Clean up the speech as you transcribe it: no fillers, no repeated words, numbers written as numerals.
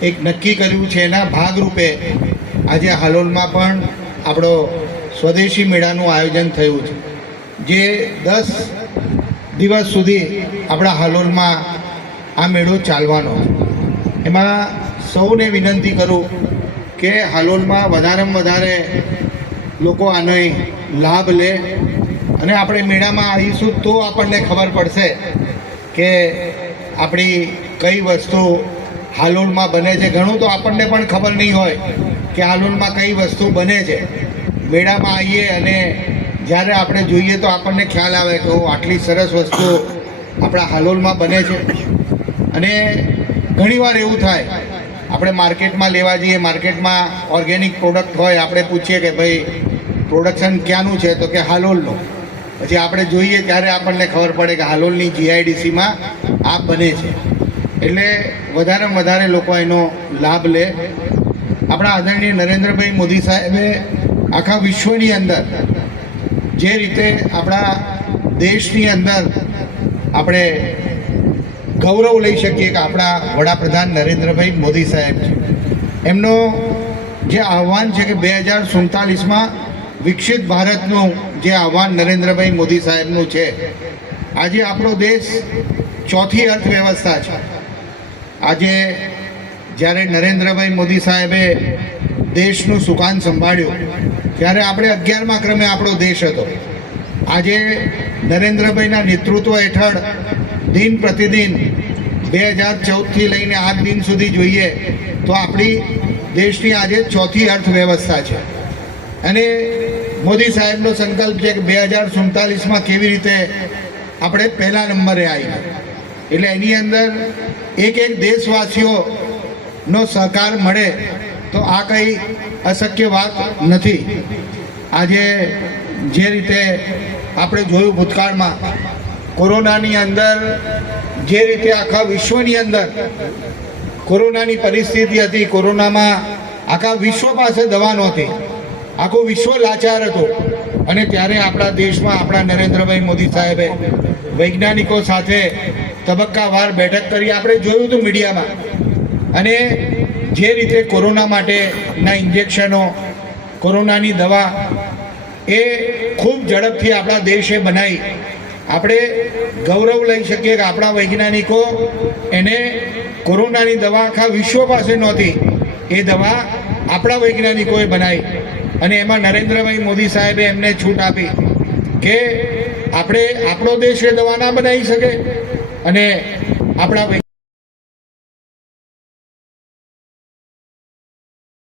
એક નક્કી કર્યું છે, એના ભાગરૂપે આજે હાલોલમાં પણ આપણો સ્વદેશી મેળાનું આયોજન થયું છે, જે 10 દિવસ સુધી આપણા હાલોલમાં આ મેળો ચાલવાનો છે। એમાં સૌને વિનંતી કરું કે હાલોલમાં વધારેમાં વધારે લોકો આનો લાભ લે અને આપણે મેળામાં આવીશું તો આપણને ખબર પડશે કે આપણી કઈ વસ્તુ હાલોલમાં બને છે। ઘણું તો આપણને પણ ખબર નહીં હોય કે હાલોલમાં કઈ વસ્તુ બને છે। મેળામાં આવીએ અને જ્યારે આપણે જોઈએ તો આપણને ખ્યાલ આવે કે આટલી સરસ વસ્તુ આપણા હાલોલમાં બને છે। અને ઘણીવાર એવું થાય, આપણે માર્કેટમાં લેવા જઈએ, માર્કેટમાં ઓર્ગેનિક પ્રોડક્ટ હોય, આપણે પૂછીએ કે ભાઈ પ્રોડક્શન ક્યાંનું છે, તો કે હાલોલનું। પછી આપણે જોઈએ ત્યારે આપણને ખબર પડે કે હાલોલની GIDCમાં આ બને છે। એટલે વધારેમાં વધારે લોકો એનો લાભ લે। આપણા આદરણીય નરેન્દ્રભાઈ મોદી સાહેબે આખા વિશ્વની અંદર જે રીતે આપણા દેશની અંદર આપણે ગૌરવ લઈ શકીએ કે આપણા વડાપ્રધાન નરેન્દ્રભાઈ મોદી સાહેબ છે, એમનો જે આહ્વાન છે કે 2047માં વિકસિત ભારતનું જે આહ્વાન નરેન્દ્રભાઈ મોદી સાહેબનું છે, આજે આપણો દેશ ચોથી અર્થવ્યવસ્થા છે। આજે જ્યારે નરેન્દ્રભાઈ મોદી સાહેબે દેશનું સુકાન સંભાળ્યું ત્યારે આપણે 11મા ક્રમે આપણો દેશ હતો। આજે નરેન્દ્રભાઈના નેતૃત્વ હેઠળ દિન પ્રતિદિન 2014થી લઈને આજ દિન સુધી જોઈએ તો આપણી દેશની આજે ચોથી અર્થવ્યવસ્થા છે। અને મોદી સાહેબનો સંકલ્પ છે કે 2047માં કેવી રીતે આપણે પહેલા નંબરે આવીએ। એટલે એની અંદર એક દેશવાસીઓનો સહકાર મળે તો આ કંઈ અશક્ય વાત નથી। આજે જે રીતે આપણે જોયું ભૂતકાળમાં કોરોનાની અંદર જે રીતે આખા વિશ્વની અંદર કોરોનાની પરિસ્થિતિ હતી, કોરોનામાં આખા વિશ્વ પાસે દવા નહોતી, આખું વિશ્વ લાચાર હતું, અને ત્યારે આપણા દેશમાં આપણા નરેન્દ્રભાઈ મોદી સાહેબે વૈજ્ઞાનિકો સાથે તબક્કાવાર બેઠક કરી, આપણે જોયું હતું મીડિયામાં। અને જે રીતે કોરોના માટેના ઇન્જેક્શનો, કોરોનાની દવા એ ખૂબ ઝડપથી આપણા દેશે બનાવી। આપણે ગૌરવ લઈ શકીએ કે આપણા વૈજ્ઞાનિકો એને કોરોનાની દવા આખા વિશ્વ પાસે નહોતી, એ દવા આપણા વૈજ્ઞાનિકોએ બનાવી, અને એમાં નરેન્દ્રભાઈ મોદી સાહેબે એમને છૂટ આપી કે આપણે આપણો દેશ એ દવા ના બનાવી શકે, અને આપણા